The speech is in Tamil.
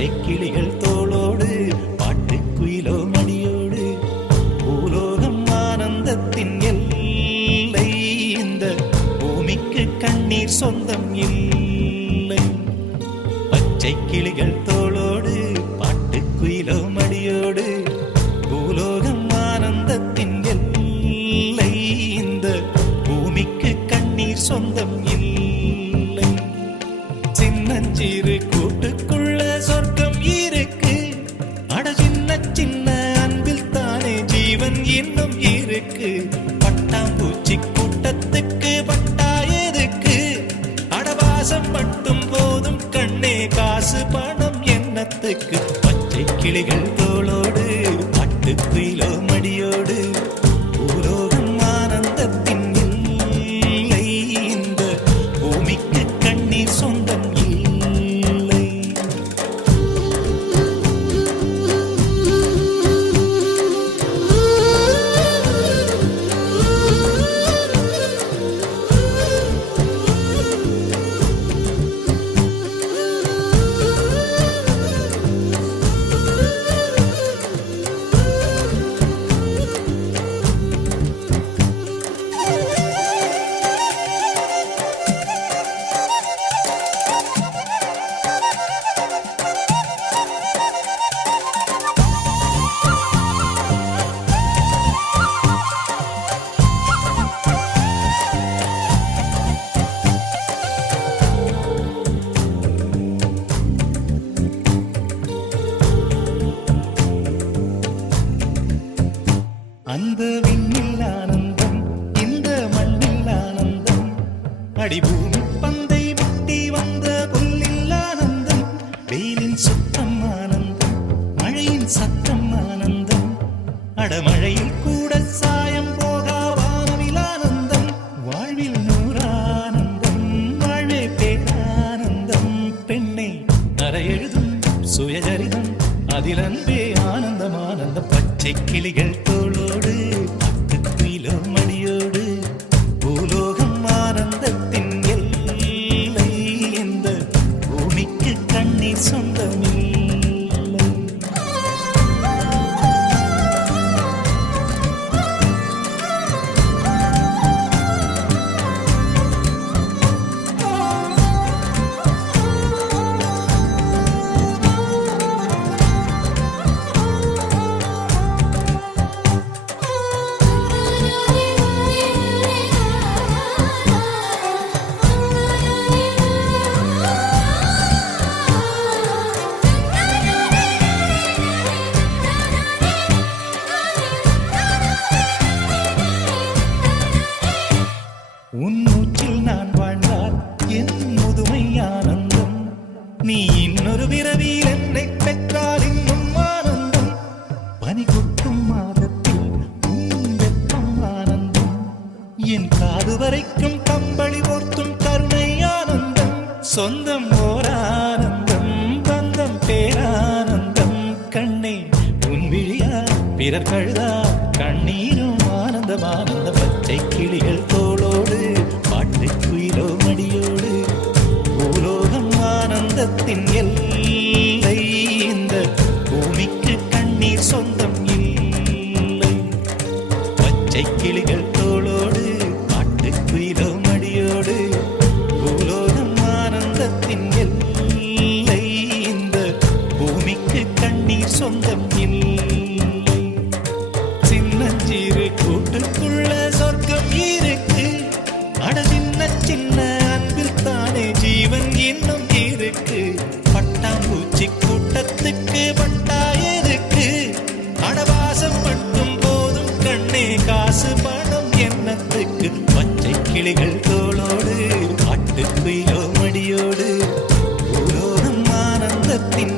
பச்சை கிளிகள் தோளோடு பாட்டுக்குயிலோ மடியோடு பூலோகம் ஆனந்தத்தின் எல்லை. இந்த பூமிக்கு கண்ணீர் சொந்தம் இல்லை. பச்சை கிளிகள் தோளோடு பாட்டுக்குயிலோ மடியோடு பூலோகம் ஆனந்தத்தின் எல்லை. இந்த பூமிக்கு கண்ணீர் சொந்தம் இல்லை. சின்னஞ்சிறு கூட்டுக்குள்ள சொர்க்கம் இருக்கு. அட சின்ன சின்ன அன்பில் தானே ஜீவன் இன்னும் இருக்கு. பட்டாம்பூச்சி கூட்டத்துக்கு பட்டா எதுக்கு? அடவாசம் மட்டும் போதும் கண்ணே, காசு பணம் என்னத்துக்கு? பச்சை கிளிகள் தோளோடு பாட்டுக்குயிலோ மடியோடு பூலோகம் ஆனந்தத்தின் இல்லை. இந்த பூமிக்கு கண்ணீர் சொந்தம் இல்லை. அந்த விண்ணில் ஆனந்தம், இந்த மண்ணில் ஆனந்தம். அடிபூமி பந்தை விட்டி வந்த புல்லில் ஆனந்தம். வெயிலின் சுத்தம் ஆனந்தம், மழையின் சத்தம் ஆனந்தம். அடமழையில் கூட சாயம் போகா வானவில் ஆனந்தம். வாழ்வில் நூறானந்தம், வாழ்வே பேரானந்தம். பெண்ணை அறை எழுதும் சுயசரிதம், அதில் அன்பே ஆனந்தம் ஆனந்தம். பச்சை கிளிகள் தோளோடு பாட்டுக்குயிலோ மடியோடு பூலோகம் ஆனந்தத்தின் எல்லை. இந்த பூமிக்கு கண்ணீர் சொந்தமில்லை. உன் மூச்சில் நான் வாழ்ந்தால் என் முதுமை ஆனந்தம். நீ இன்னொரு விரவியில் என்னை பெற்றால் இன்னும் ஆனந்தம். பனி கொட்டும் மாதத்தில் உன் வெப்பம் ஆனந்தம். என் காது வரைக்கும் கம்பளி போர்த்தும் கருணை ஆனந்தம். சொந்தம் ஓர் ஆனந்தம், பந்தம் பேரானந்தம். கண்ணே உன் விழியா பிறர் கழுதா கண்ணீரும் ஆனந்தம் ஆனந்தம். பச்சை கிளிகள் தோளோடு பாட்டுக்குயிலோ மடியோடு பூலோகம் ஆனந்தத்தின் எல்லை. இந்த பூமிக்கு கண்ணீர் சொந்தம் இல்லை. பச்சை கிளிகள் தோளோடு பாட்டுக்குயிலோ மடியோடு பூலோகம் ஆனந்தத்தின் எல்லை. இந்த பூமிக்கு கண்ணீர் சொந்தம் இல்லை. சின்னஞ்சிறு கூட்டுக்குள்ள சொர்க்கம் இருக்கு. அட சின்ன சின்ன அன்பில் தானே ஜீவன் இன்னும் இருக்கு. பட்டாம்பூச்சி கூட்டத்துக்கு பட்டா எதுக்கு? அடவாசம் மட்டும் போதும் கண்ணே, காசு பணம் என்னத்துக்கு? பச்சை கிளிகள் தோளோடு பாட்டுக்குயிலோ மடியோடு பூலோகம் ஆனந்தத்தின்